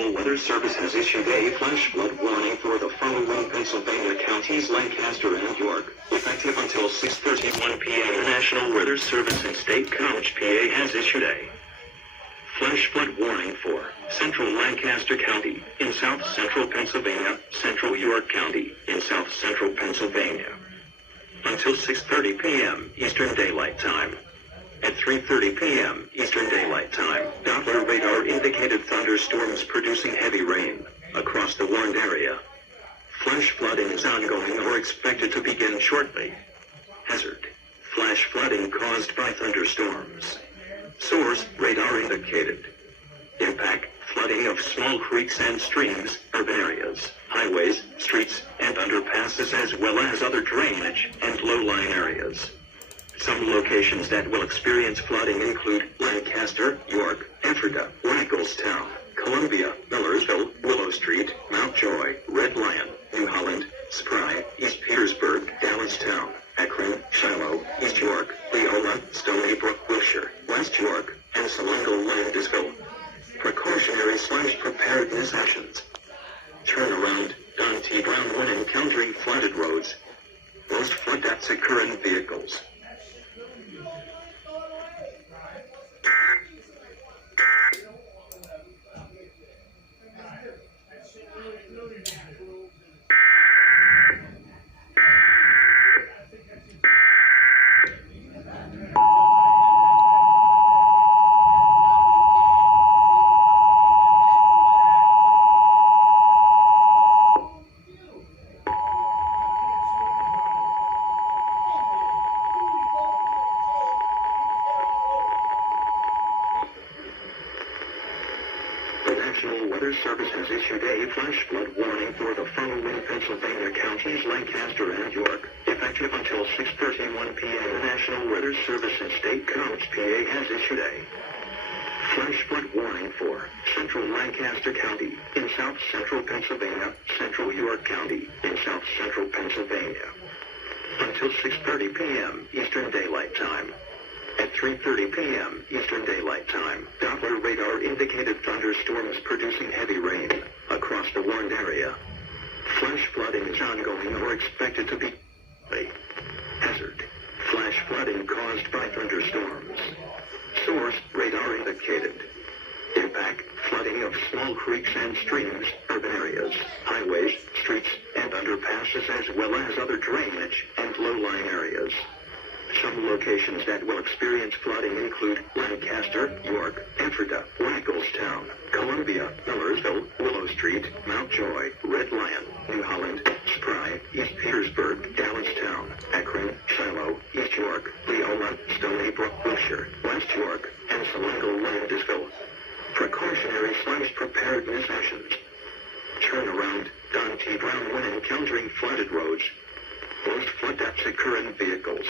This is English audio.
National Weather Service has issued a flash flood warning for the following Pennsylvania counties: Lancaster and York, effective until 6:31 p.m. The National Weather Service in State College, PA has issued a flash flood warning for Central Lancaster County in South Central Pennsylvania, Central York County in South Central Pennsylvania, until 6:30 p.m. Eastern Daylight Time. At 3:30 p.m. Eastern Daylight Time, Doppler radar indicated thunderstorms producing heavy rain across the warned area. Flash flooding is ongoing or expected to begin shortly. Hazard: flash flooding caused by thunderstorms. Source: radar indicated. Impact: flooding of small creeks and streams, urban areas, highways, streets, and underpasses, as well as other drainage and low-lying areas. Some locations that will experience flooding include Lancaster, York, Ephrata, Rackelstown, Columbia, Millersville, Willow Street, Mountjoy, Red Lion, New Holland, Spry, East Petersburg, Dallastown, Akron, Shiloh, East York, Leola, Stony Brook, Wilshire, West York, and Salango, Landisville. Precautionary/preparedness actions. Turnaround: Don T. Brown when encountering flooded roads. Most flood deaths occur in vehicles. The National Weather Service has issued a flash flood warning for the following Pennsylvania counties: Lancaster and York, effective until 6:31 p.m. The National Weather Service in State College, PA has issued a flash flood warning for Central Lancaster County in South Central Pennsylvania, Central York County in South Central Pennsylvania, until 6:30 p.m. Eastern Daylight Time. At 3:30 p.m. Eastern Daylight Time, Doppler radar indicated thunderstorms producing heavy rain across the warned area. Flash flooding is ongoing or expected to be. Hazard: flash flooding caused by thunderstorms. Source: radar indicated. Impact: flooding of small creeks and streams, urban areas, highways, streets, and underpasses, as well as other drainage and low-lying areas. Some locations that will experience flooding include Lancaster, York, Ephrata, Rackelstown, Columbia, Millersville, Willow Street, Mountjoy, Red Lion, New Holland, Spry, East Petersburg, Dallastown, Akron, Shiloh, East York, Leola, Stony Brook, Wilshire, West York, and Salango, Landisville. Precautionary/preparedness actions. Turnaround: Don T. Brown when encountering flooded roads. Most flood deaths occur in vehicles.